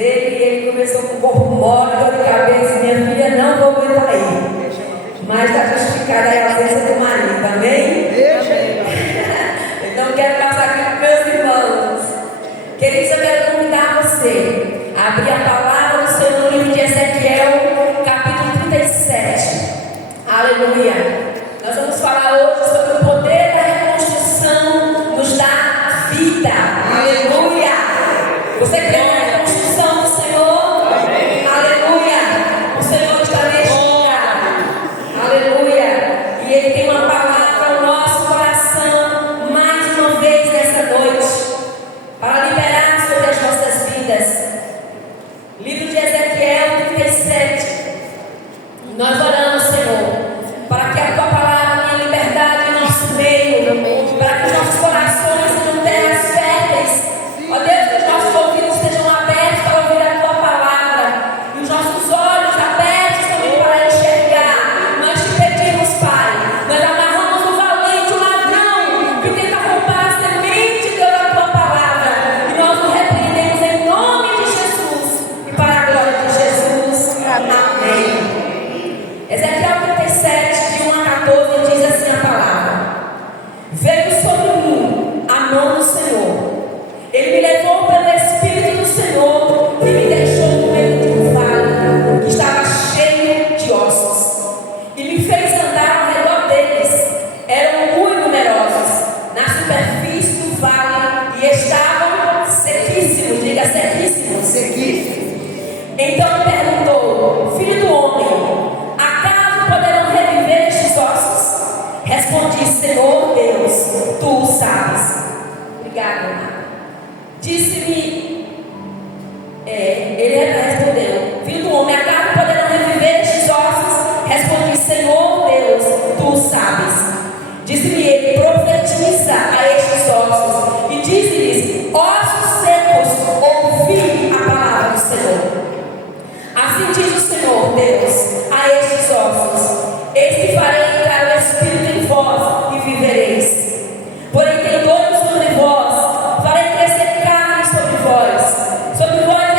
dele e ele começou com o corpo mole, dor de cabeça. Minha filha, não vou aguentar aí. Mas está justificada aí a ausência do marido, amém? Então quero passar aqui para meus irmãos. Queridos, eu quero convidar você a abrir a palavra do Senhor no livro de Ezequiel, capítulo 37. Aleluia. Nós vamos falar hoje sobre o poder da reconstrução nos dá vida. Aleluia. Você crê na reconstrução do Senhor? Amém. Aleluia. O Senhor está neste lugar. Aleluia. E Ele tem uma palavra ao nosso coração mais uma vez nessa noite para liberar sobre as nossas vidas. Livro de Ezequiel 37. Nós oramos, Senhor, para que a Tua palavra tenha liberdade em nosso meio, para que os nossos corações sejam terras férteis. Ó Deus, que os nossos ouvidos estejam abertos para ouvir a Tua palavra e os nossos olhos abertos também para enxergar. Nós te pedimos, Pai, nós amarramos o valente, o ladrão que tenta roubar a semente da Tua palavra e nós o repreendemos em nome de Jesus e para a glória de Jesus. Amém. Ezequiel 37, de 1 a 14, diz assim a palavra: Veio sobre mim a mão do Senhor. Ele me levou pelo Espírito do Senhor e me deixou no meio de um vale que estava cheio de ossos. E me fez andar ao redor deles. Eram muito numerosos na superfície do vale e estavam sequíssimos. Diga sequíssimos. Sequíssimos. Então me perguntou: Filho do homem, poderão reviver estes ossos? Respondi: Senhor Deus, Tu o sabes. Obrigada, amado. Disse-me, ele respondeu: Filho do homem, acaso poderão reviver estes ossos? Respondi: Senhor Deus, Tu o sabes. Disse-me ele: profetiza a estes ossos e diz-lhes: ossos secos, ouvi a palavra do Senhor. Assim diz o Senhor Deus a estes ossos: eis que farei entrar o Espírito em vós e vivereis. Porém tendores sobre vós, farei crescer carne sobre vós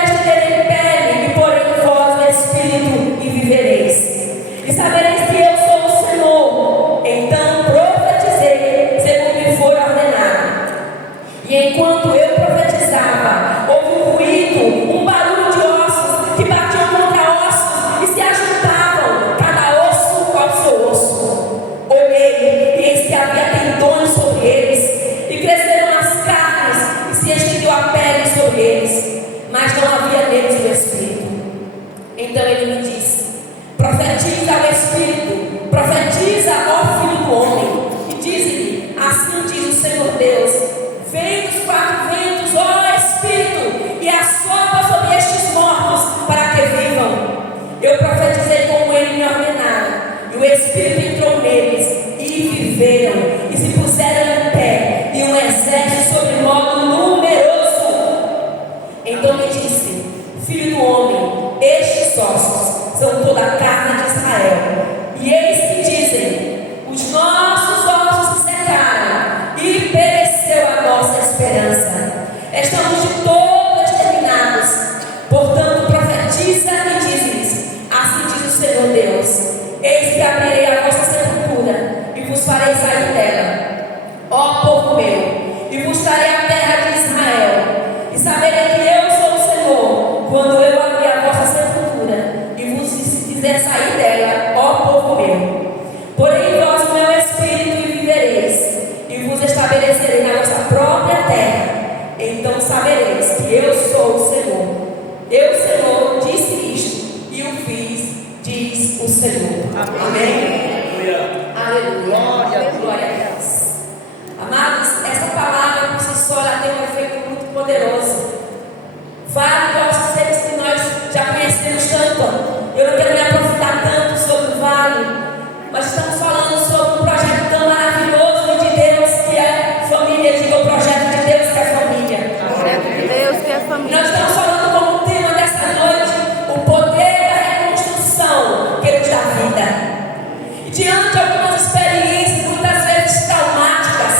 estenderei pele, e porém em vós o Espírito e vivereis. E sabereis que eu sou o Senhor. Então profetizei segundo me for ordenado. E enquanto eu profetizava, houve um ruído, um barulho de ossos que batiam contra ossos e se ajuntavam, cada osso ao seu osso. Olhei e eis que havia tendões sobre eles, e cresceram as carnes, e se estendeu a pele sobre eles, mas não havia neles o Espírito. Então ele me disse: profetiza ao Espírito, profetiza ao Filho do Homem, e diz-lhe: assim diz o Senhor Deus: vem dos quatro ventos, ó Espírito, e assopra sobre estes mortos, para que vivam. Eu profetizei como ele me ordenara, e o Espírito entrou neles, e viveram, e se puseram em pé, e um exército sobre modo numeroso. Então me disse: Filho do homem, estes ossos são toda a carne de Israel. E eles que dizem: os nossos ossos se secaram, e pereceu a nossa esperança. Estamos de todo exterminados. Portanto, profetiza e diz-lhes: assim diz o Senhor Deus: eis que abrirei a vossa sepultura, e vos farei sair dela, ó povo meu, e vos trarei a terra de Israel. E saberei que eu sou o Senhor, quando eu abrir a vossa sepultura, e vos fizer sair dela, ó povo meu. Porém vós o meu Espírito e vivereis, e vos estabelecerei na vossa própria terra. Então sabereis que eu sou o Senhor. Eu, Senhor, disse isto, e o fiz, diz o Senhor. Amém. Aleluia. Glória a Deus. Amados, essa palavra por si só ela tem um efeito muito poderoso. Vale nossos seres que nós já conhecemos tanto. Eu não quero me aprofundar tanto sobre o vale, mas estamos falando sobre um projeto tão maravilhoso de Deus que é família. Diga o projeto de Deus que é família. Projeto de Deus que é família. Nós estamos falando como tema dessa noite o poder da reconstrução que nos dá vida. E diante de algumas experiências, muitas vezes traumáticas,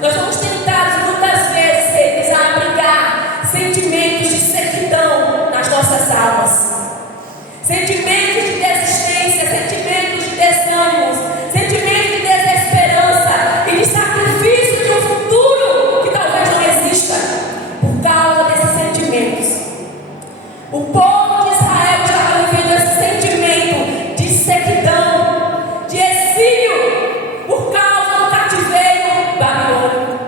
nós somos tentados muitas vezes, queridos, a abrigar sentimentos de sequidão nas nossas almas. Sentimentos de desistência, sentimentos de desânimo, sentimentos de desesperança e de sacrifício de um futuro que talvez não exista por causa desses sentimentos. O povo de Israel estava vivendo esse sentimento de sequidão, de exílio por causa do cativeiro babilônico.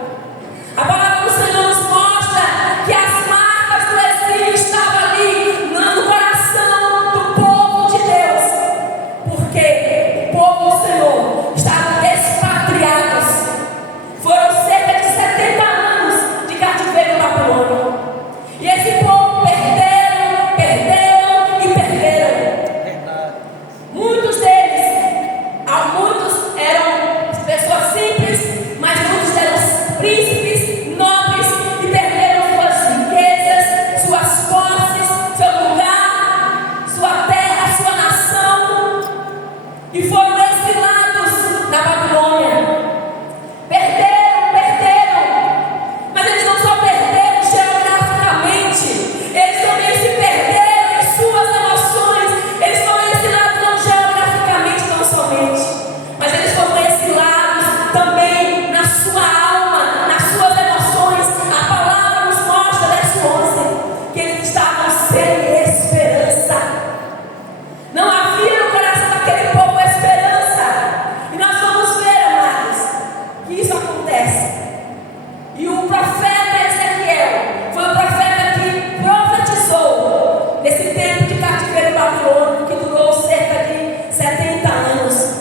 A palavra do Senhor nos mostra que as marcas do exílio estavam ali no coração do povo de Deus, porque o povo do Senhor estava expatriados. Foram cerca de 70 anos de cativeiro babilônico, e esse povo perderam. Muitos eram pessoas simples, mas muitos eram príncipes, nobres e perderam suas riquezas, suas posses, seu lugar, sua terra, sua nação, e foram exilados na Babilônia. Perderam, mas eles não só perderam geograficamente, eles também se perderam em suas emoções. Eles foram exilados não geograficamente tão somente, mas eles foram exilados também na sua alma, nas suas emoções. A palavra nos mostra, verso 11, que eles estavam sem esperança. Não havia no coração daquele povo esperança. E nós vamos ver, amados, que isso acontece. E o profeta Ezequiel foi o profeta que profetizou nesse tempo de cativeiro babilônico que durou cerca de 70 anos.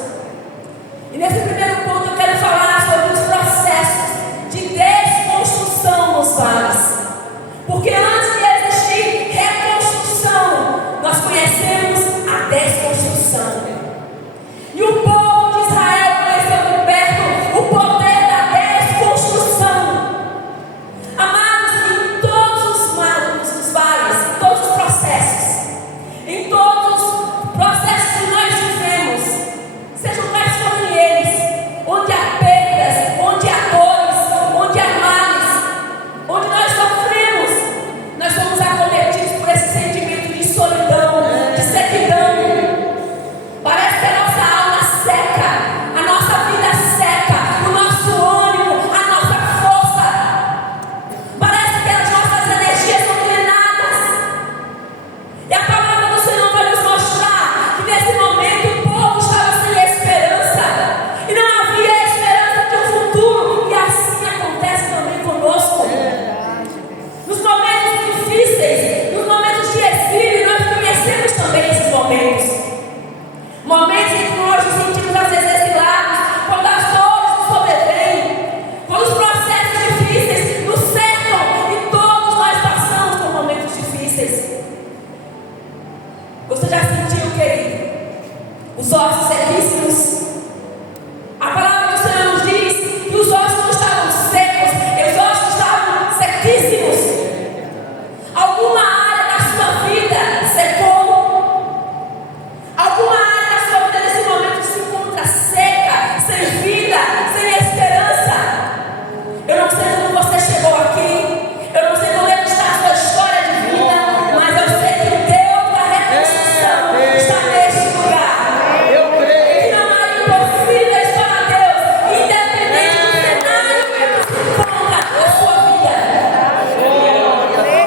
E nesse primeiro ponto eu quero falar sobre os processos de desconstrução nos vales. Porque antes de existir reconstrução, nós conhecemos a desconstrução. E o povo de Israel conheceu de perto o poder da desconstrução. Amados, em todos os vales, em todos os processos, em todos os processos que nós vivemos, sejam quais forem eles, onde há perdas, onde há dores, onde há males, onde nós sofremos, nós somos acometidos por esse sentimento de solidão, de sequidão. Parece que a nossa alma seca, a nossa vida seca, o nosso ânimo, a nossa força. Parece que as nossas energias são drenadas. E a palavra do Senhor vai nos mostrar que nesse momento o povo estava sem esperança. E não havia esperança de um futuro. E assim acontece também conosco. Nos momentos difíceis, nos momentos de exílio, nós conhecemos também esses momentos. Momentos em que nós nos sentimos às vezes exilados, quando as dores nos sobrevêm, quando os processos difíceis nos cercam, e todos nós passamos por momentos difíceis. Você já sentiu, querido, os ossos sequíssimos? A palavra do Senhor nos diz que os ossos não estavam secos, os ossos estavam sequíssimos. Alguma área da sua vida secou? Alguma área da sua vida nesse momento se encontra seca, sem vida, sem esperança? Eu não sei como você chegou aqui, eu não sei como está a sua história de vida, mas eu sei que o Deus da reconstrução está neste lugar. E que não há impossíveis para Deus, independente do cenário que se encontra na sua vida.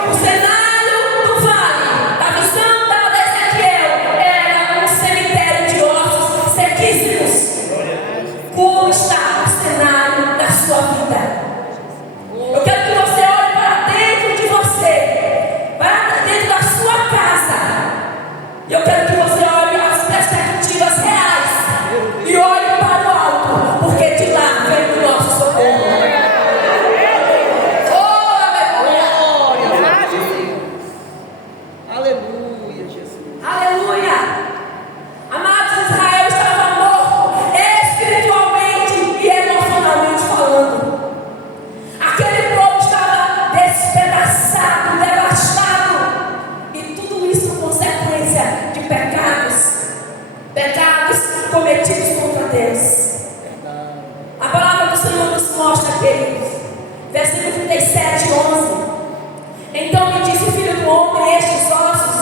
O cenário do vale, da visão da Ezequiel, era um cemitério de ossos sequíssimos. Como está o cenário da sua vida? Eu quero que você olhe para dentro de você, para dentro da sua casa. E eu quero que você olhe as perspectivas reais e olhe para o alto, porque de lá vem o nosso socorro. Aleluia, Jesus. Aleluia! Amados, Israel estava morto espiritualmente e emocionalmente falando. Aquele povo estava despedaçado, devastado. E tudo isso consequência de pecados cometidos contra Deus. A palavra do Senhor nos mostra, queridos, versículo 37, 11. Então me disse o filho do homem, estes ossos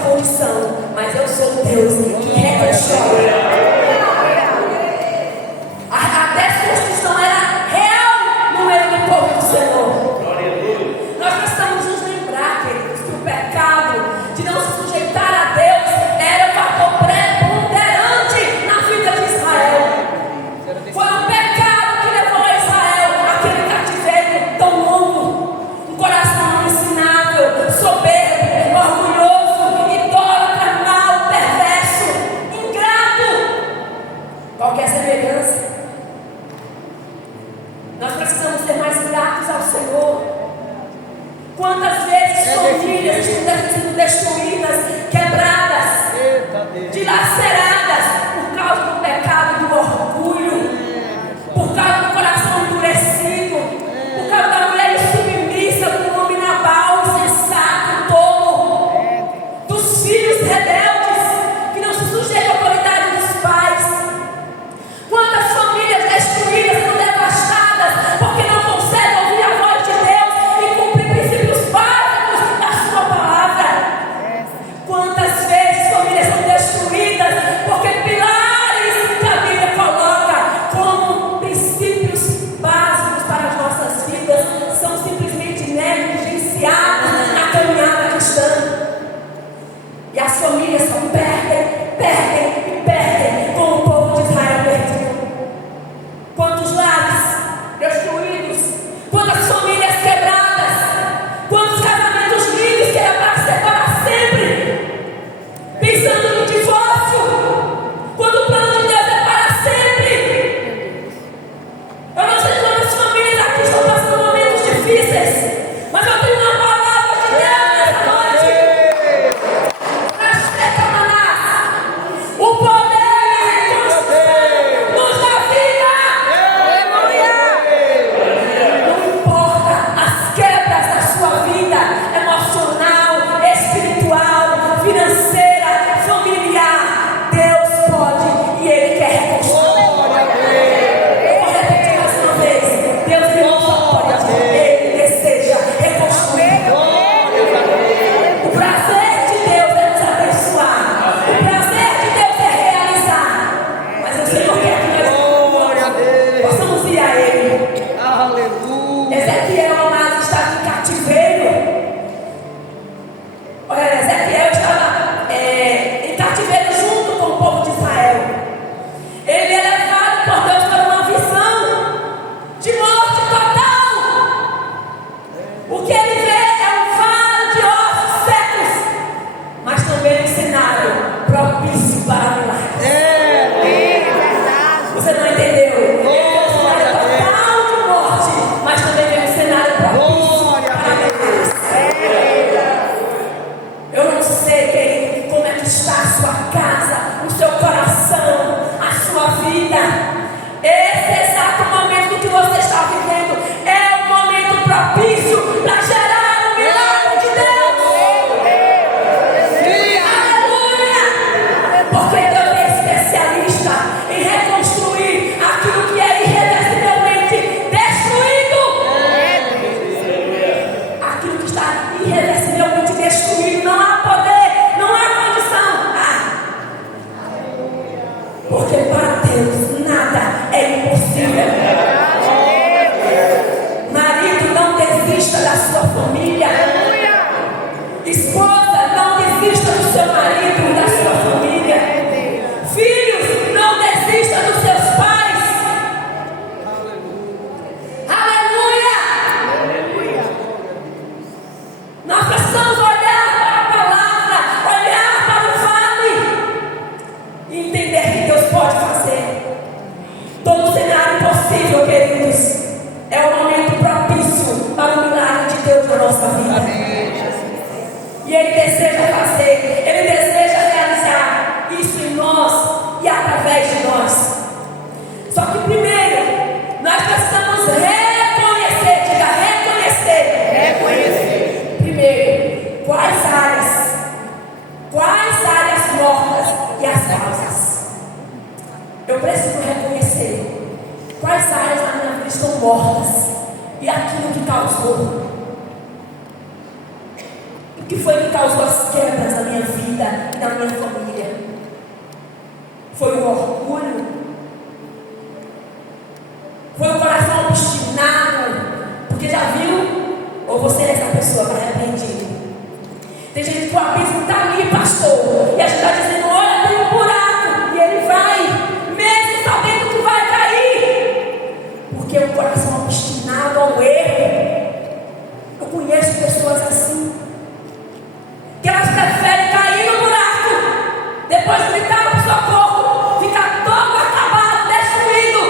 condição, mas eu sou Deus que reconstrói. A desconstrução era real no meio do povo do Senhor. Nós precisamos nos lembrar, queridos, que o pecado de não se sujeitar a Deus era o fator preponderante na vida de Israel. Foi um pecado que levou a Israel àquele cativeiro tão longo. Um coração ensinável, soberbo, orgulhoso, idólatra, mau, perverso, ingrato. Qual que é a semelhança? Nós precisamos ser mais gratos ao Senhor. Quantas vezes famílias estão sendo destruídas, quebradas, dilaceradas por causa do pecado, do orgulho, por causa do coração endurecido, por causa da mulher insubmissa, do homem Nabal, insensato, tolo, dos filhos rebeldes que não se sujeitam à autoridade dos pais. Quantas famílias destruídas são devastadas porque não conseguem ouvir a voz de Deus e cumprir princípios básicos da sua palavra. Quantas vezes famílias são destruídas porque pilares que a Bíblia coloca como princípios básicos para as nossas vidas são simplesmente negligenciados na caminhada cristã. E as famílias só perdem como o povo de Israel perdeu. Quantos lares destruídos, quantas famílias quebradas, quantos casamentos lindos que era para ser para sempre, pensando no divórcio, quando o plano de Deus é para sempre. Eu não sei quantas famílias aqui estão passando momentos difíceis, mas eu tenho uma palavra de Deus nessa noite. O poder da reconstrução nos dá vida. Não importa as quebras da sua vida emocional, espiritual, financeira, familiar, Deus pode e Ele quer reconstruir. Eu vou repetir mais uma vez: Deus não só pode, Ele deseja reconstruir. O prazer de Deus é nos abençoar. O prazer de Deus é realizar. Mas o Senhor quer que nós possamos ir a Ele. Aleluia. Ezequiel, amado, estava em cativeiro. Olha, Ezequiel estava em cativeiro junto com o povo de Israel. Ele é levado por Deus para uma visão de morte total. O que ele vê é um vale de ossos secos, mas também um cenário propício para milagres. Você não entendeu? Ele vê um cenário total de morte, mas também vê um cenário propício para milagres. Eu não sei, querido, como é que está a sua casa, o seu coração, a sua vida. Esse exato momento que você está vivendo é o momento propício para gerar o milagre de Deus. Aleluia! Porque Deus é especialista em reconstruir aquilo que é irreversivelmente destruído. Aquilo que está irreversivelmente destruído, não há poder, não há condição. Porque para Deus nada é impossível. Marido, não desista da sua família. Esposa, não desista do seu marido e da sua família. Filhos, não desista dos seus pais. Aleluia! Nós precisamos olhar para a palavra, olhar para o vale e entender que Deus pode fazer. Todo cenário possível, queridos, é o momento propício para o milagre de Deus na nossa vida. E Ele deseja fazer, Ele deseja realizar isso em nós e através de nós. Só que primeiro, nós precisamos reconhecer, diga reconhecer. Primeiro, quais áreas mortas e as causas. Eu preciso reconhecer quais áreas da minha vida estão mortas e aquilo que causou. que foi que causou as quebras na minha vida e na minha família? Foi o orgulho? Foi o coração obstinado? Porque já viu? Ou você é essa pessoa que está arrependido? Tem gente que o abismo está ali, pastor, e a gente está dizendo: olha, tem um buraco, e ele vai, mesmo sabendo que vai cair, porque o coração obstinado ao erro. Eu conheço pessoas assim, que elas preferem cair no buraco, depois gritar por socorro, ficar todo acabado, destruído.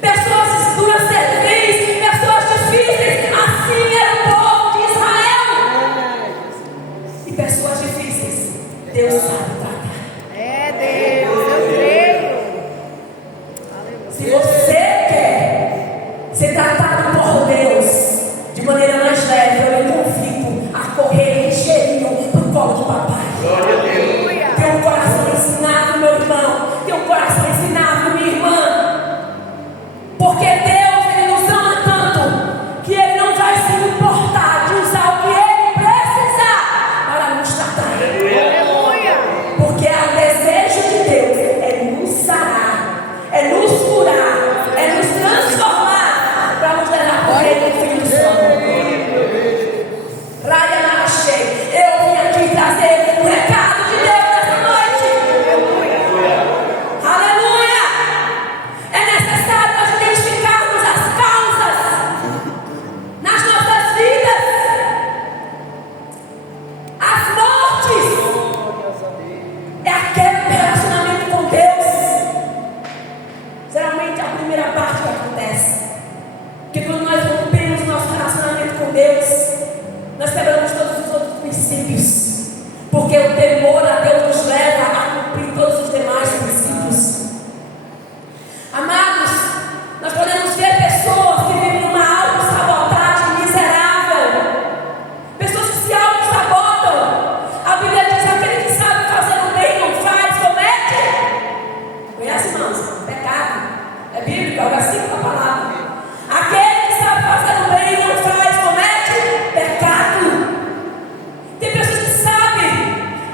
Pessoas duras servis, pessoas difíceis, assim era o povo de Israel. E pessoas difíceis, Deus sabe tratar. É Deus, eu creio. Se você quer ser tratado por Deus de maneira mais leve, eu convido a correr cheirinho pro colo de papai. Tem um coração ensinado, meu irmão. Tem um coração ensinado, minha irmã. Porque Deus, Ele nos ama tanto que Ele não vai se importar de usar o que Ele precisar para nos tratar. Porque o desejo de Deus é nos sarar, é nos curar, é nos transformar para nos levar para o reino do Filho do seu amor. Raia Marachei, eu vim aqui trazer um recado de Deus nessa noite. Aleluia! É necessário nós identificarmos as causas nas nossas vidas, as mortes. É aquele relacionamento com Deus. Geralmente é a primeira parte que acontece. Porque quando nós rompemos nosso relacionamento com Deus, nós quebramos todos os outros princípios. Porque o temor a Deus nos leva a cumprir todos os demais princípios. Amados, nós podemos ver pessoas que vivem numa autossabotagem miserável. Pessoas que se autossabotam. A Bíblia diz: aquele que sabe fazer o bem não faz, comete. Conhece, irmãos? Pecado. É bíblico, é o versículo da palavra. Aquele que sabe fazer o bem não faz, comete pecado. Tem pessoas que sabem.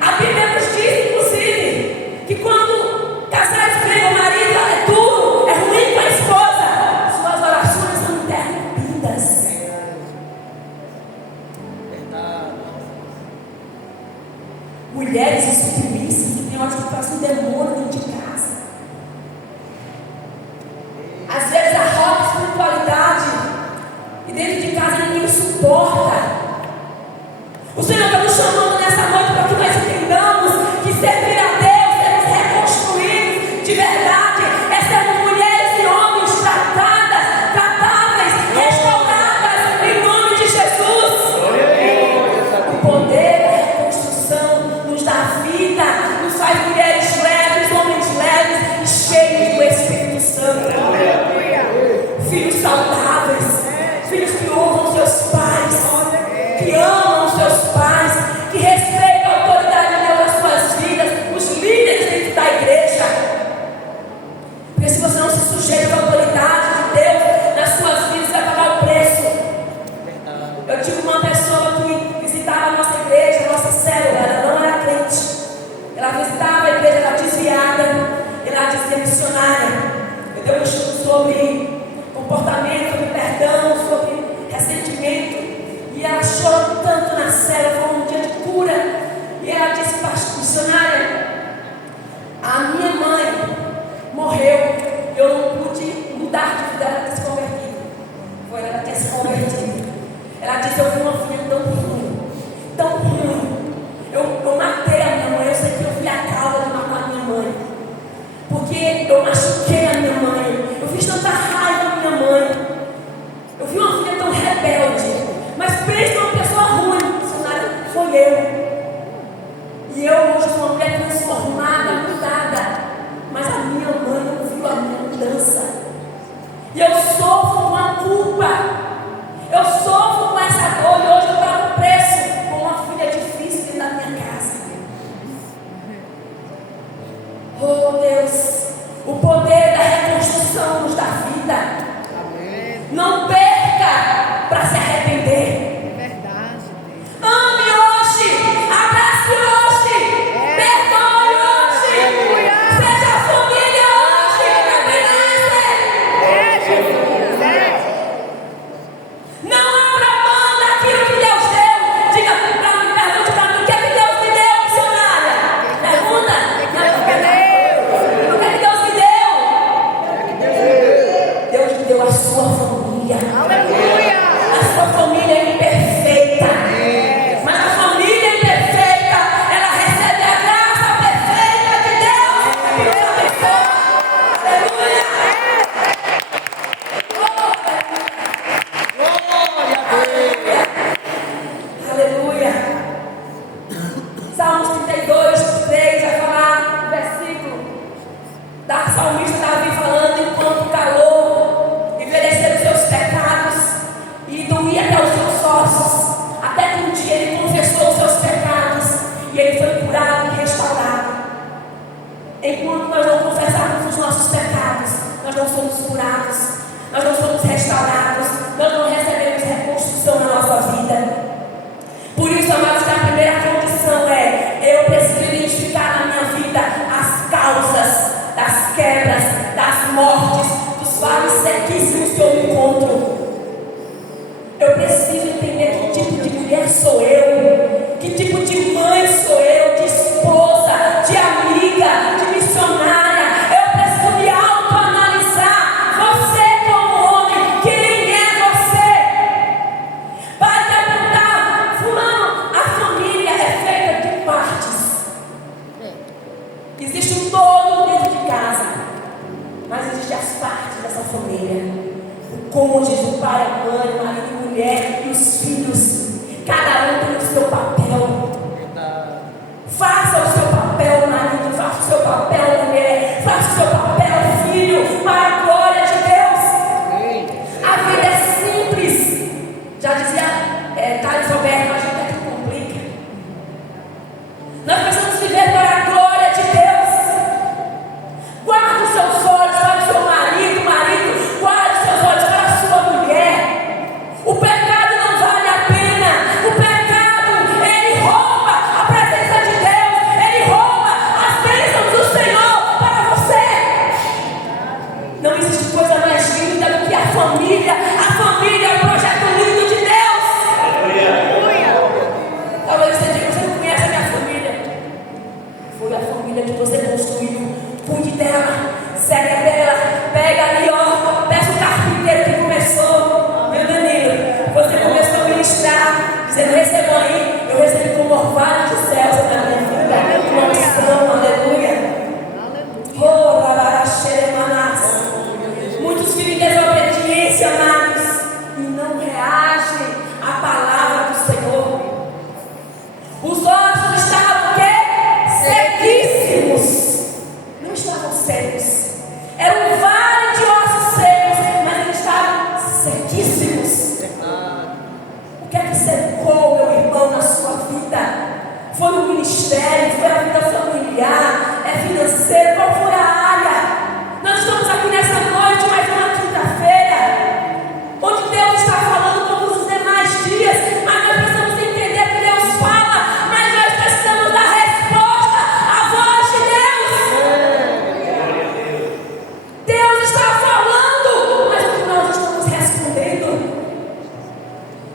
A Bíblia nos diz, inclusive, que quando casais brigam, o marido é duro, é ruim com a esposa, suas orações são interrompidas. Mulheres submissas que têm horas que passam demônio dentro de casa. Às vezes arroga espiritualidade e dentro de casa ninguém suporta. O Senhor está nos chamando nessa noite para que nós entendamos que servir a Deus, sermos reconstruídos de verdade, é sermos mulheres e homens tratáveis, restauradas em nome de Jesus. O poder da reconstrução nos dá vida, nos faz mulheres leves, homens leves e cheios do Espírito Santo. Filhos saudáveis, filhos que honram seus pais, que amam seus pais, que respeitam a autoridade de Deus nas suas vidas, os líderes dentro da igreja. Porque se você não se sujeita à autoridade de Deus nas suas vidas, vai pagar o preço. Eu tive uma pessoa que visitava a nossa igreja, a nossa célula, ela não era crente. Ela visitava a igreja, era desviada, ela dizia: missionária, eu dei um estudo sobre comportamento, sobre perdão, sobre ressentimento. E ela chorou tanto na célula, foi um dia de cura. E ela disse: pastor, missionária, a minha mãe morreu e eu não pude mudar de vida, ela ter se convertido. Foi ela que tinha se convertido. Ela disse: eu vi uma filha tão ruim, tão ruim. Eu matei a minha mãe, eu sei que eu fui a causa de matar a minha mãe. Porque eu machuquei a minha mãe, eu fiz tanta raiva curados, nós não somos restaurados, nós não recebemos reconstrução na nossa vida. Por isso, amados, a primeira condição é: eu preciso identificar na minha vida as causas das quebras, das mortes, dos vales sequíssimos que eu encontro. Eu preciso entender que tipo de mulher sou eu, que tipo de mãe sou eu, de esposa, de amiga, de missionária. Eu preciso me autoanalisar. Você como homem, quem é você? Para te apontar, fulano, a família é feita de partes. Existe um todo dentro de casa, mas existem as partes dessa família. O cônjuge, o pai, a mãe, o marido, a mulher e os filhos. Cada um tem o seu papel. Faça o seu papel, marido. Faça o seu papel, mulher. Faça o seu papel, filho. Para a glória de Deus. A vida é simples. Já dizia Thales Roberto, mas até que complica. Nós precisamos viver para a glória de Deus. Guarde os seus olhos para o seu marido, marido. Guarde os seus olhos para a sua mulher. O pecado não vale a pena. O pecado, ele rouba a presença de Deus. Ele rouba as bênçãos do Senhor para você. Não existe coisa mais linda do que a família. A família é um projeto lindo de Deus. Talvez você diga: você não conhece a minha família. Foi a família que você construiu. Cuide dela, segue dela, pega ali, ó, peça o carpinteiro que começou, meu Danilo. Você começou a ministrar, dizendo: recebam aí, eu recebi como orvalho de céus na minha vida, uma unção, aleluia. Oh, Rabaraxeremanas. Muitos vivem desobediência, amados, e não reagem à palavra do Senhor. Os ossos estavam o quê? Sequíssimos. Não estavam secos. Era um vale de ossos secos, mas eles estavam sequíssimos. O que é que secou, meu irmão, na sua vida? Foi o ministério, foi a vida familiar, é financeiro, qual foi a área? Nós estamos aqui nessa noite, mais uma quinta-feira, onde Deus está falando como os demais dias, mas nós precisamos entender que Deus fala, mas nós precisamos dar resposta à voz de Deus. Deus está falando, mas nós estamos respondendo.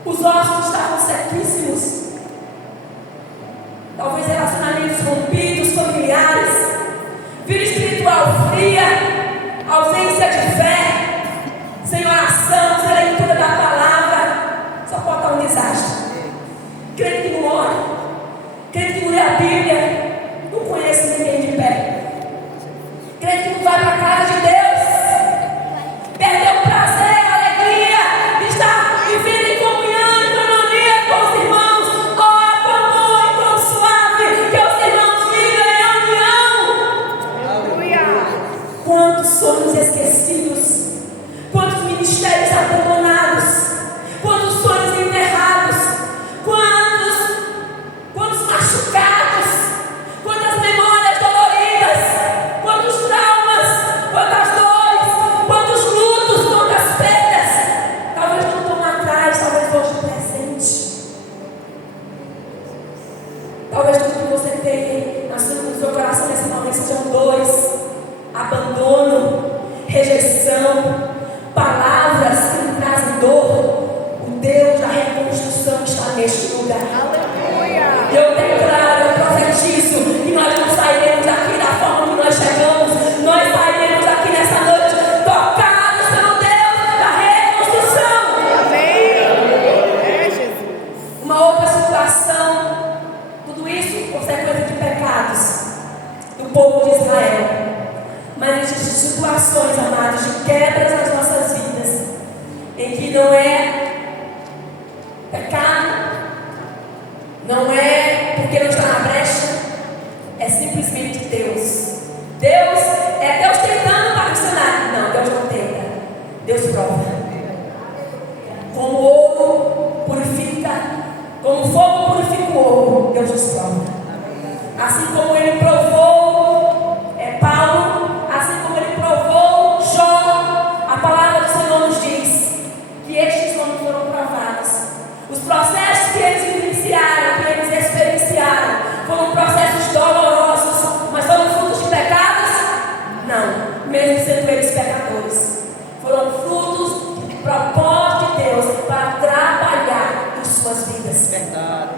Os ossos estavam sequíssimos. Talvez relacionamentos rompidos, familiares, vida espiritual fria, ausência de fé, sem oração, sem leitura da palavra. Só pode dar um desastre. Crente que não ora, crente que não lê a Bíblia, não conhece ninguém de pé. Crente que não vai para a casa de Deus, perdeu o prazer, a alegria de estar vivendo em comunhão, em harmonia com os irmãos. Ora com amor e com suave, que os irmãos vivem em união. Quantos sonhos esquecidos, quantos ministérios abandonados, quantos sonhos enterrados, quantos machucados, quantas memórias doloridas, quantos traumas, quantas dores, quantos lutos, quantas perdas. Talvez não estão lá atrás, talvez hoje presente. Talvez tudo que você tem no seu coração nesse momento sejam dores, abandono, rejeição, palavras que lhe trazem dor. O Deus da reconstrução está neste lugar. Eu declaro, eu profetizo que nós não sairemos daqui da forma que nós chegamos. Nós sairemos daqui nessa noite tocados pelo Deus da reconstrução. Amém. Uma outra situação, tudo isso consequência de pecados do povo de Israel. Mas existem situações, amados, de quebras nas nossas vidas, em que não é pecado, não é porque não está na brecha, é simplesmente Deus. É Deus tentando para funcionar. Não, Deus não tenta, Deus prova. Como o ouro purifica, como o fogo purifica o ouro, Deus nos prova. Assim como Ele provou Paulo, assim como Ele provou Jó, eles pecadores. Foram frutos de propósito de Deus para trabalhar em suas vidas. Verdade.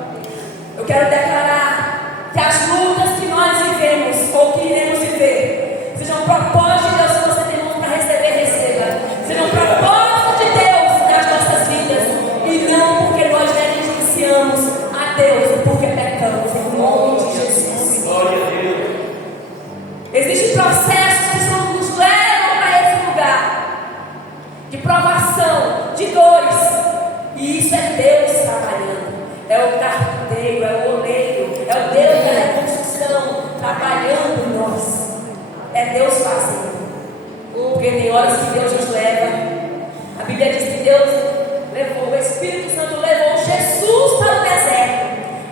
Eu quero declarar que as lutas que nós vivemos ou que iremos viver sejam propósito de Deus que você tem mão para receber, receba. Sejam propósito de Deus nas nossas vidas e não porque nós negligenciamos a Deus, porque pecamos em nome de Jesus. Glória a Deus. Existem processos que nos levam para esse lugar de provação, de dores, e isso é Deus trabalhando. É o carpinteiro, é o oleiro, é o Deus da reconstrução trabalhando em nós. É Deus fazendo. Porque tem horas que Deus nos leva. A Bíblia diz que Deus levou, o Espírito Santo levou Jesus para o deserto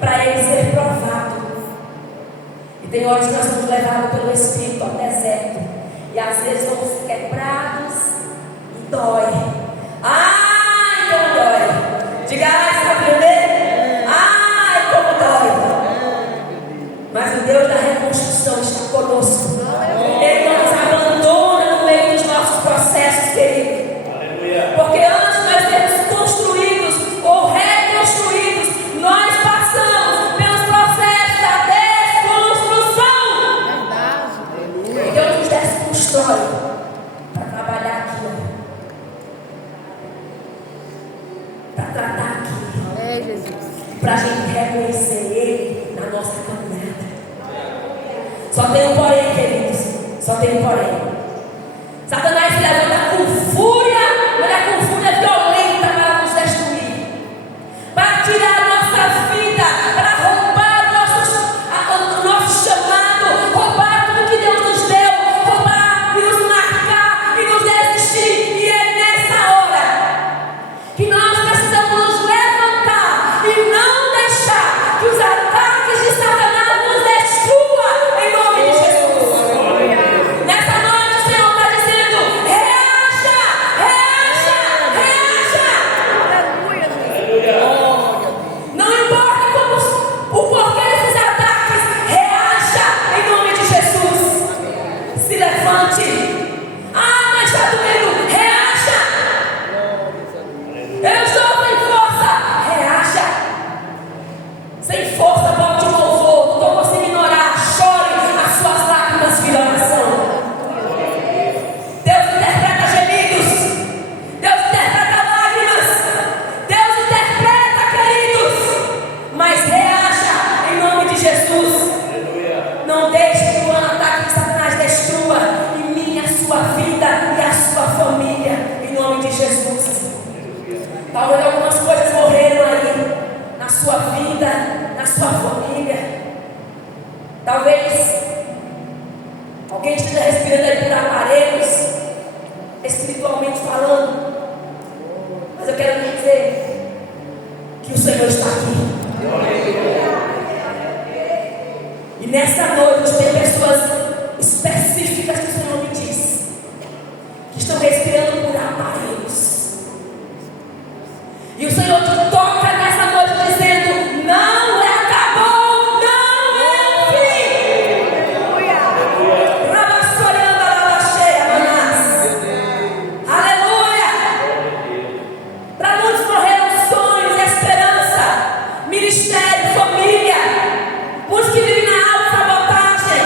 para ele ser provado. E tem horas que nós somos levados pelo Espírito ao deserto. E às vezes somos quebrados e dói. Ai, como dói. Diga, ai, está aprendendo? Ai, como dói. Mas o Deus da reconstrução está conosco. Ele não nos abandona no meio dos nossos processos, querido. Aleluia. Porque antes nós sermos construídos ou reconstruídos, nós passamos pelos processos da desconstrução. Verdade. E Deus nos desconstrói para trabalhar aqui, para tratar aqui, É, Jesus. para a gente reconhecer Ele na nossa caminhada. Só tem um porém, queridos. Só tem um porém. Satanás se levanta com fúria, mas é com fúria violenta para nos destruir, para tirar a nossa vida, para roubar o nosso chamado, roubar tudo que Deus nos deu, roubar e nos marcar e nos desistir. E é nessa hora que nós precisamos nos levantar e não deixar que os ataques de Satanás nos destruam em nome de Jesus. Nessa noite o Senhor está dizendo: reaja, reaja, reaja. Aleluia, Jesus. Não importa o porquê desses ataques, reaja em nome de Jesus. Se levante. Ah, mas está doendo. Reaja. Eu estou sem força. Reaja. Sem força, bote o louvor. Não estou conseguindo orar. Chore. As suas lágrimas viram oração. Deus interpreta gemidos. Deus interpreta lágrimas. Deus interpreta, queridos. Mas reaja em nome de Jesus. Não deixe que o ataque de Satanás destrua em mim a sua vida e a sua família. Em nome de Jesus. Talvez algumas coisas morreram aí na sua vida, na sua família. Talvez alguém esteja respirando aí por aparelhos, espiritualmente falando. Mas eu quero lhe dizer que o Senhor está aqui. E nessa noite tem pessoas específicas que o Senhor me diz que estão respirando por aparelhos. E o Senhor te toca nessa noite dizendo: não acabou, não é o fim. Rabassorando a lava cheia, manás. Aleluia. Para muitos morreram sonhos, esperança, ministério, família. Muitos que vivem na autossabotagem.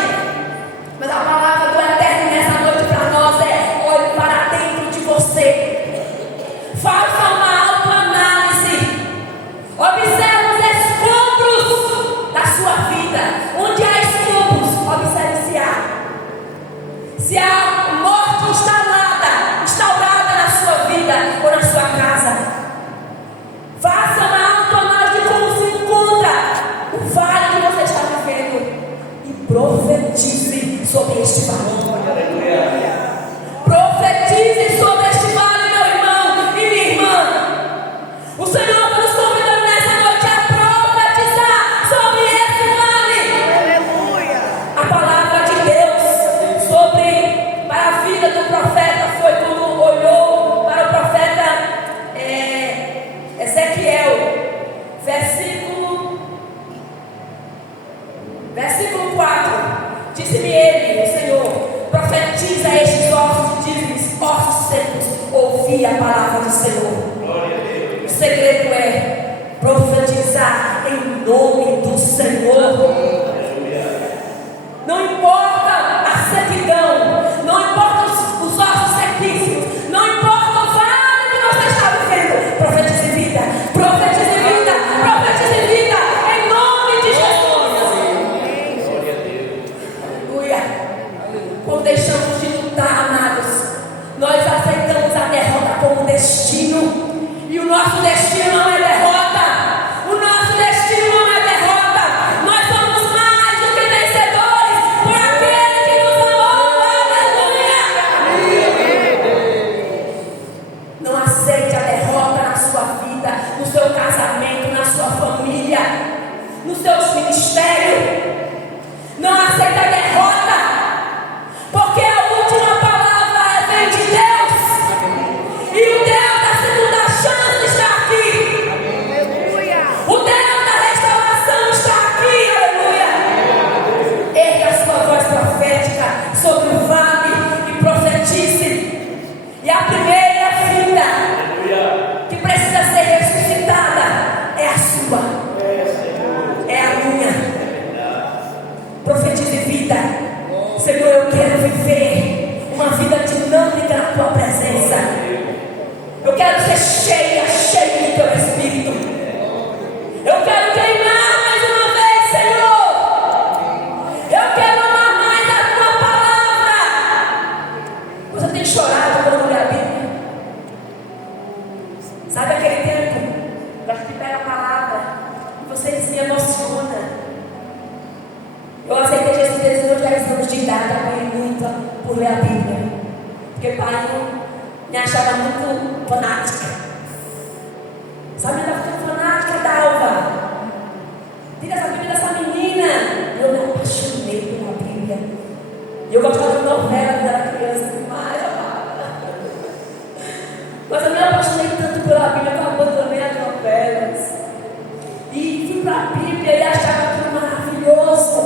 Mas a palavra do Eterno nessa noite para nós é: olhe para dentro de você. Faça uma autoanálise. Observe os escombros da sua vida. Onde há escombros, observe se há. Se há morte instaurada na sua vida ou na sua casa. Faça uma autoanálise de como se encontra o vale que você está vivendo e profetize sobre este vale. Profetize sobre este vale, meu irmão e minha irmã. O Senhor está nos convidando nessa noite a profetizar sobre esse vale. Aleluia. A palavra de Deus para a vida do profeta foi quando olhou para o profeta Ezequiel, versículo 4. Disse-me ele, o Senhor: profetiza estes ossos, diz a palavra do Senhor. O segredo é profetizar em nome do Senhor. Não importa a sequidão, não importa os ossos sequíssimos, não importa o vale que você está vivendo. Profetize vida, profetize vida, profetize vida, em nome de Jesus. Aleluia. Quando deixamos de lutar, amados, nós aceitamos a derrota como destino. E o nosso destino não é derrota. O nosso destino não é derrota. Nós somos mais do que vencedores por aquele que nos amou. Aleluia. Não aceite a derrota na sua vida, no seu casamento, na sua família, nos seus ministérios. Não aceite a derrota, porque a última palavra vem de Deus. E o Deus da segunda chance está aqui. Aleluia. O Deus da restauração está aqui. Aleluia. Erga a sua voz profética sobre o vale e profetize. E a primeira vida que precisa ser ressuscitada é a sua, é a minha. Profetize vida. Senhor, eu quero viver uma vida dinâmica na tua presença. Eu quero ser cheia do teu Espírito. Eu quero queimar mais uma vez, Senhor. Eu quero amar mais a tua palavra. Você tem chorado quando lê a Bíblia? Sabe aquele tempo que pega a palavra e você se emociona? Eu aceitei Jesus desde os 10 anos de idade, apanhei muito por ler a Bíblia. Porque pai me achava muito fanática. Sabe, eu estava ficando fanática da Alva. Tira essa Bíblia dessa menina. Eu me apaixonei pela Bíblia. E eu gostava de novela quando era criança. Mas eu me apaixonei tanto pela Bíblia que eu abandonei as novelas. E fui para a Bíblia e achava tudo maravilhoso.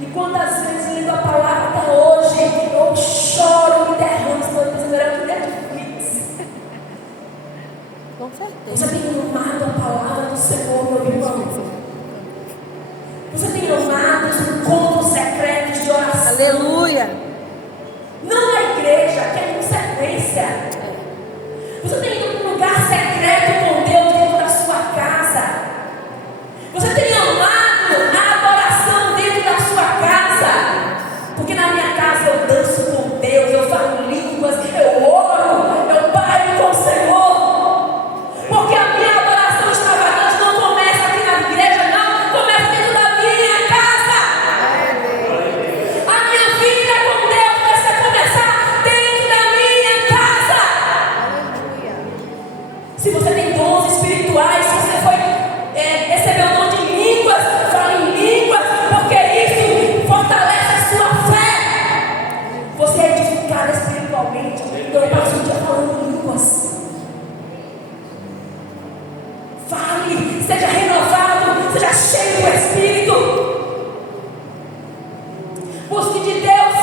E quantas vezes lendo a palavra até hoje, eu choro, me derramo, estou pensando que Netflix. Com certeza. Você tem amado a palavra do Senhor, meu irmão? Você tem amado os encontros secretos de oração? Aleluia. Não na igreja, que é consequência. Você tem ido para um lugar secreto com Deus dentro da sua casa? Você tem amado a adoração dentro da sua casa? Porque na minha casa eu danço com Deus, eu falo línguas, eu oro, eu paro com o Senhor. Porque a minha adoração extravagante não começa aqui na igreja, não, começa dentro da minha casa. A minha vida com Deus precisa começar dentro da minha casa. Se você tem dons espirituais, se você recebeu o dom de línguas, fale em línguas, porque isso fortalece a sua fé. Você é edificado espiritualmente. Então eu passo o dia falando línguas. Fale, seja renovado, seja cheio do Espírito. Busque de Deus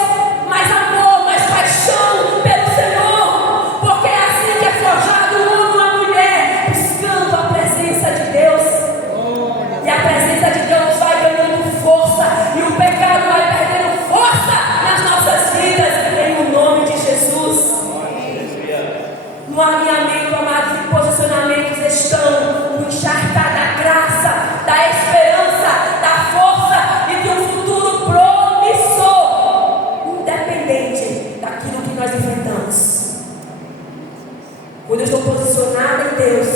mais amor, mais paixão pelo Senhor, porque é assim que é forjado o homem ou a mulher, buscando a presença de Deus. E a presença de Deus vai ganhando força, e o pecado vai perdendo força nas nossas vidas, em o nome de Jesus. No alinhamento, amados, e posicionamentos estão o encharcar da graça, da esperança, da força e de um futuro promissor, independente daquilo que nós enfrentamos. Quando eu estou posicionada em Deus,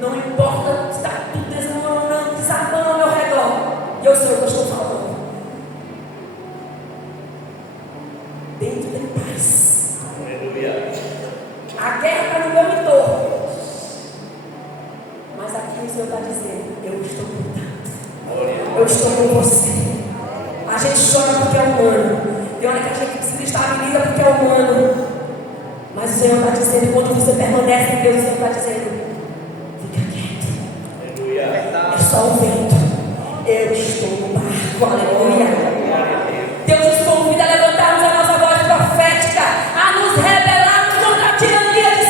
não importa se está tudo desabando ao meu redor, e eu sei o que eu estou falando. Dentro de paz. A guerra está no meu entorno, mas aqui o Senhor está dizendo: eu estou lutando, eu estou com você. A gente chora porque é humano, tem hora que a gente se estabiliza porque é humano, mas o Senhor está dizendo: quando você permanece em Deus, o Senhor está dizendo: fica quieto, é só o vento, eu estou no barco. Aleluia. Deus nos convida a levantarmos a nossa voz profética, a nos rebelarmos contra a tirania de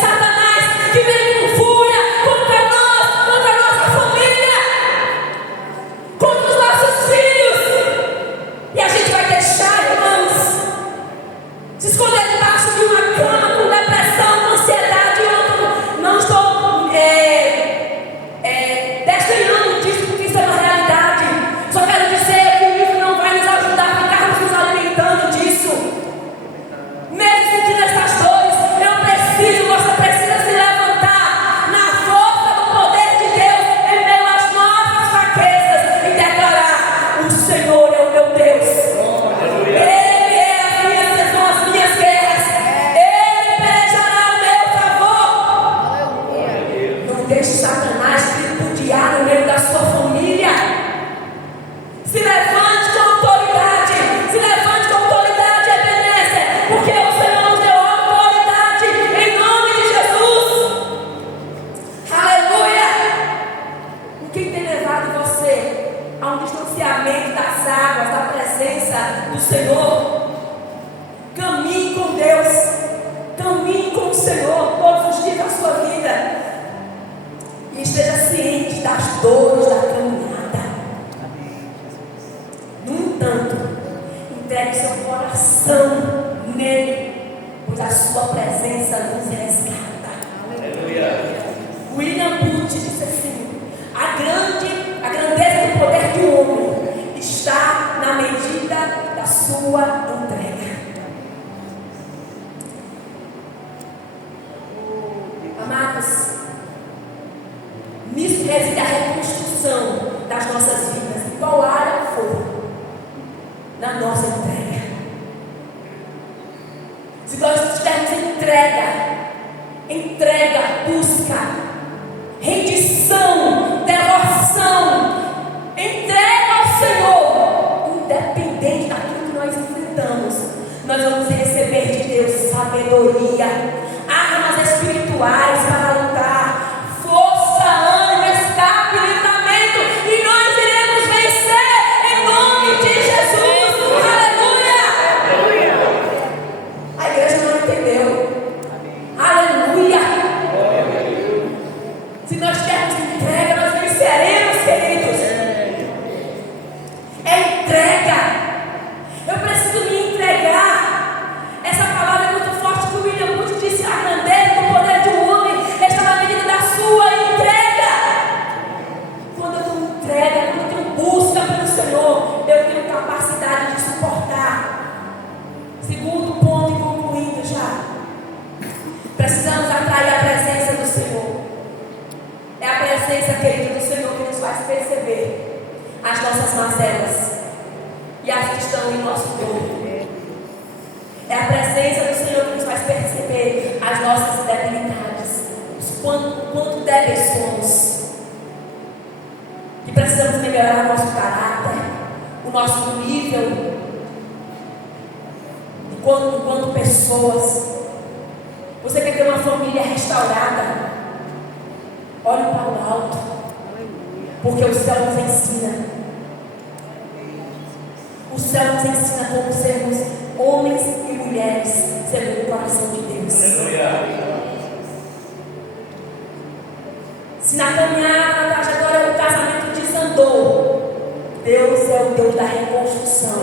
presença nos resgata. Aleluia. William Booth disse assim: a grandeza do poder do homem está na medida da sua entrega. Amados, nisso reside a reconstrução das nossas vidas, em qual área for, na nossa entrega. Se nós tivermos entrega, busca, rendição, devoção, entrega ao Senhor, independente daquilo que nós enfrentamos, nós vamos receber de Deus sabedoria, armas espirituais para lutar, força, ânimo, escape, livramento, e nós iremos vencer em nome de Jesus. Aleluia! A igreja não entendeu. Aleluia! Se nós tivermos entrega, nós venceremos, queridos. É entrega. Eu preciso me entregar. Essa palavra é muito forte que o William Booth disse: a grandeza do poder de um homem está na medida da sua entrega. Quando eu tenho entrega, quando eu tenho busca pelo Senhor, eu tenho capacidade de suportar. Segundo ponto, e concluindo já, precisamos atrair a presença do Senhor. É a presença, querido, do Senhor que nos faz perceber as nossas mazelas e as que estão em nosso corpo. É a presença do Senhor que nos faz perceber as nossas debilidades, o quanto débeis somos, que precisamos melhorar o nosso caráter, o nosso nível, enquanto pessoas. Você quer ter uma família restaurada? Olhe para o alto, porque o céu nos ensina. O céu nos ensina como sermos homens e mulheres segundo o coração de Deus. Aleluia. Se na caminhada, na trajetória do casamento desandou, Deus é o Deus da reconstrução.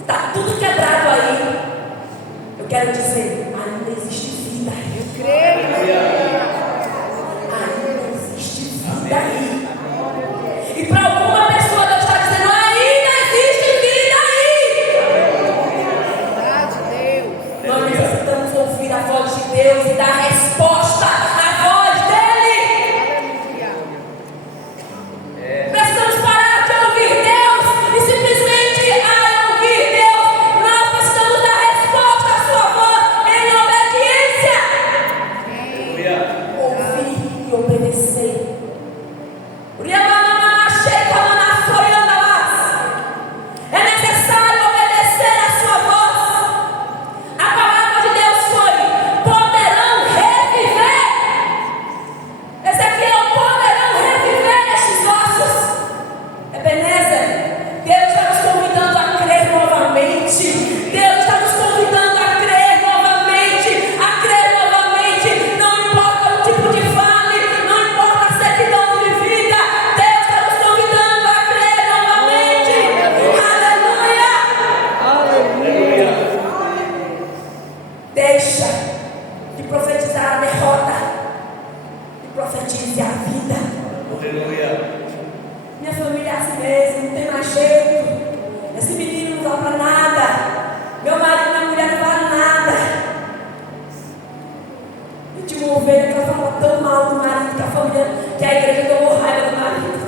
Está tudo quebrado aí. Eu quero dizer, ainda existe vida. Eu creio. Ainda existe vida aí. E para alguma pessoa Deus está dizendo: ainda existe vida aí. Nós necessitamos ouvir a voz de Deus e dar resposta à voz dele. Precisamos parar de ouvir Deus e simplesmente ouvir Deus. Nós precisamos dar resposta à sua voz em obediência. Ouvir e obedecer. É necessário obedecer a sua voz. A palavra de Deus foi: poderão reviver. Ezequiel, poderão reviver estes ossos. Ebenezer, Deus está nos convidando a crer novamente. Deus está nos convidando a crer novamente. A crer novamente. Não importa o tipo de fome, não importa a sequidão de vida. Deus está nos convidando a crer novamente. Aleluia! Deixa de profetizar a derrota e profetize a vida. Aleluia. Minha família é assim mesmo, não tem mais jeito. Esse menino não dá para nada. Meu marido e minha mulher não valem nada. Eu tinha uma ovelha que ela falava tão mal do marido, que a igreja tomou raiva do marido.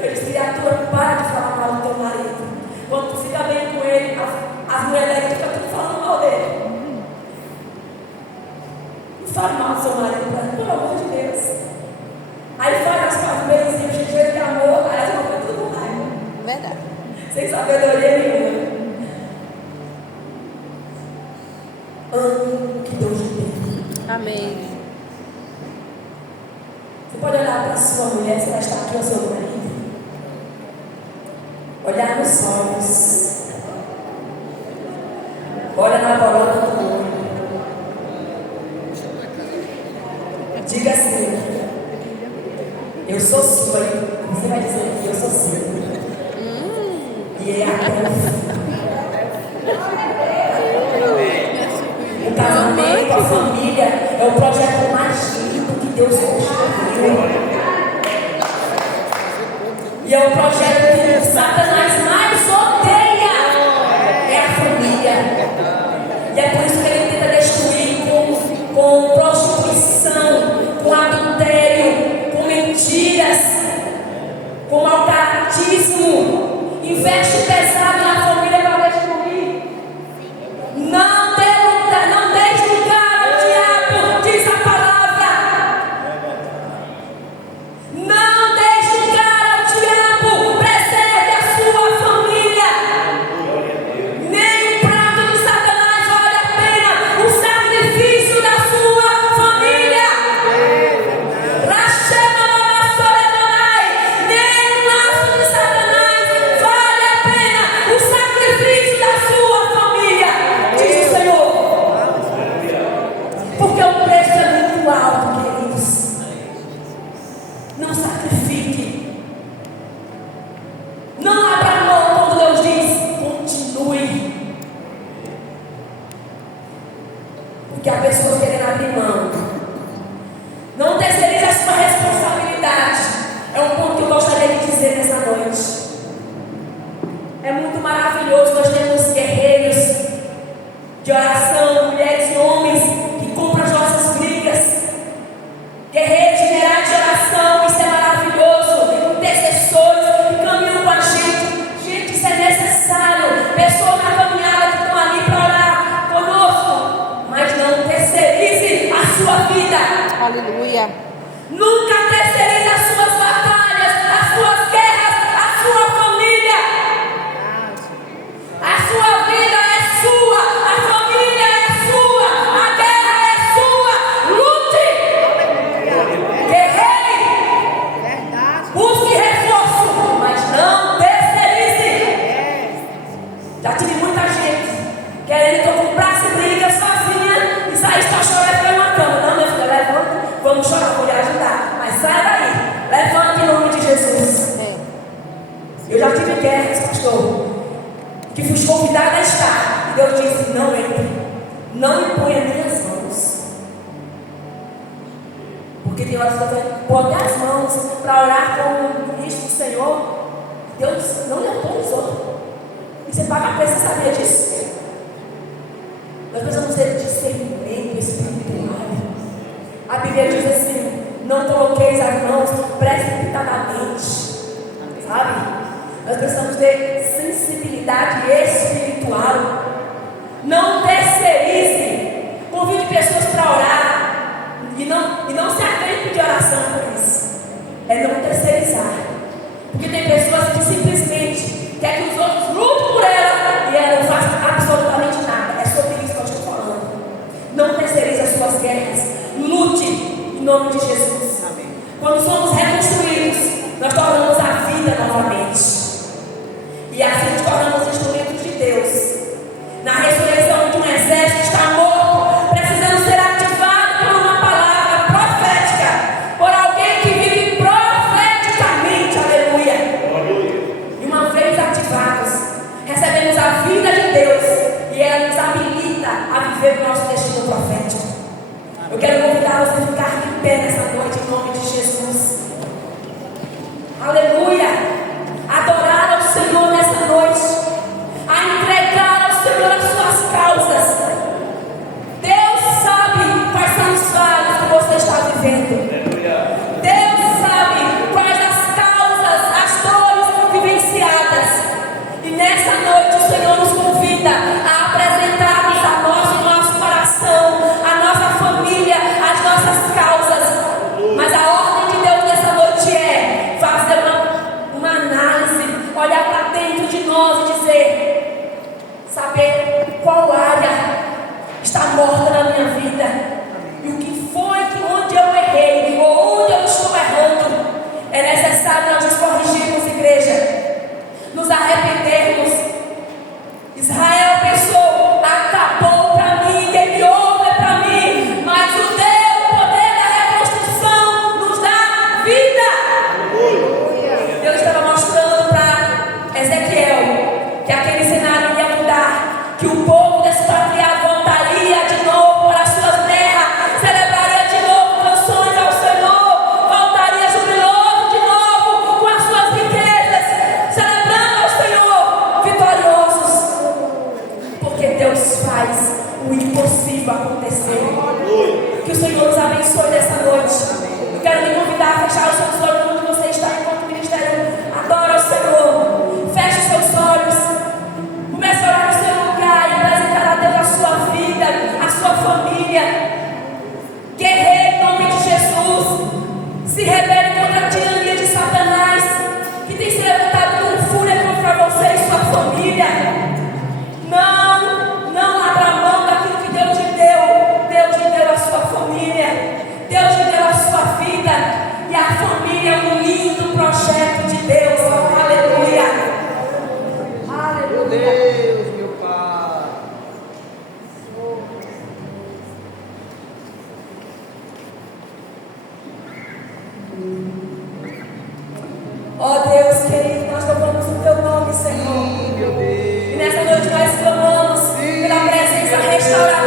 Eu disse: criatura, para de falar mal do teu marido. Quando tu fica bem com ele, as mulheres da igreja ficam tudo falando mal dele. Não fale mal do seu marido, pelo amor de Deus. Aí faz as beizinhos cheios de amor, parece uma coisa tudo com raiva. Verdade. Sem sabedoria nenhuma. Ame o que Deus lhe deu. Amém. Você pode olhar para a sua mulher, se ela está aqui, ao seu marido. Olhar nos olhos. Olha na bolota do olho. Diga assim: eu sou sua. Você vai dizer que eu sou sua. E é a casamento, a família, é o projeto mais lindo que Deus construiu. E é o projeto que Satanás mais odeia. É a família. E é por isso que ele tenta destruir com prostituição, com adultério, com mentiras, com malcaratismo. Investe pesado na família para destruir. Não deixe lugar ao diabo, diz a palavra. Não deixe lugar ao diabo. Preserve a sua família. Nem o prato de Satanás vale a pena o sacrifício da sua família. Nem o laço de Satanás vale a pena o sacrifício da sua família, diz o Senhor. Porque o preço é muito alto, queridos. Não sacrifique. Não abra mão quando Deus diz: continue. Porque a pessoa querendo abrir mão. Não terceirize a sua responsabilidade. É um ponto que eu gostaria de dizer nessa noite. É muito maravilhoso. Nós temos guerreiros de oração, mulheres e homens que compram as nossas brigas. Guerreiros generais de oração, isso é maravilhoso. Intercessores que caminham com a gente. Gente, isso é necessário. Pessoas na caminhada que estão ali para orar conosco. Mas não terceirize a sua vida. Aleluia. Nunca terceirize as suas batalhas, as suas guerras, a sua família. A sua vida é sua, a família é sua, a guerra é sua. Lute, guerreie, busque reforço, mas não terceirize. Já tive muita gente querendo que eu comprasse briga sozinha e saísse para chorar e ficar numa cama. Não, meu filho, levanta, vamos chorar, vou lhe ajudar. Mas sai daí, levanta em nome de Jesus. Eu já tive guerras, pastor, que fui convidada a estar. E Deus disse: não entre, não imponha minhas mãos. Porque tem horas que eu tenho que pôr as mãos para orar com o ministro do Senhor. Deus não lhe autorizou. E você paga preço, você sabia disso? Nós precisamos ter discernimento espiritual. A Bíblia diz assim: não coloqueis as mãos precipitadamente. Sabe? Nós precisamos ter sensibilidade espiritual. Não terceirize. Convide pessoas para orar. E não se atente de oração por isso. É não terceirizar. Porque tem pessoas que simplesmente querem que os outros lutem por ela e ela não faz absolutamente nada. É sobre isso que eu estou falando. Não terceirize as suas guerras. Lute em nome de Jesus. Quando somos reconstruídos, nós tornamos a vida novamente. E assim nos tornamos instrumentos de Deus. Na ressurreição de um exército que está morto, precisamos ser ativados por uma palavra profética, por alguém que vive profeticamente, aleluia. E uma vez ativados, recebemos a vida de Deus e ela nos habilita a viver o nosso destino profético. Eu quero convidar você a ficar de pé nessa noite em nome de Jesus. Aleluia. Adorar ao Senhor nessa noite, a entregar ao Senhor as suas causas. Deus sabe quais são os vales que você está vivendo. Deus sabe quais as causas, as dores vivenciadas. E nessa noite o Senhor nos convida a apresentarmos o nosso coração, a nossa família, as nossas causas. Mas a ordem de Deus nessa noite é fazer uma análise, olhar para dentro de nós e dizer, saber qual área está morta na minha vida e o que foi que onde eu errei ou onde eu estou errando. É necessário nós nos corrigirmos, igreja, nos arrependermos. Israel pensou: acabou para mim, game over para mim, mas o poder da reconstrução nos dá vida. Deus estava mostrando para Ezequiel que aquele cenário ia mudar, que o povo despatriado voltaria de novo. o impossível acontecer. Que o Senhor nos abençoe nessa noite. Eu quero lhe convidar a fechar os seus olhos onde você está enquanto o ministério adora o Senhor. Feche os seus olhos. Comece a orar no seu lugar e apresentar a Deus a sua vida, a sua família. Guerreiro em nome de Jesus. Se rebele contra a tirania de Satanás, que tem se levantado com fúria contra você e sua família. Não abra mão daquilo que Deus lhe deu. Deus lhe deu a sua família. Deus lhe deu a sua vida. E a família é um lindo projeto de Deus. Aleluia. Meu Deus, meu Pai. Ó Deus querido, nós louvamos o teu nome, Senhor. Sim, meu Deus. E nessa noite nós clamamos pela presença restaurada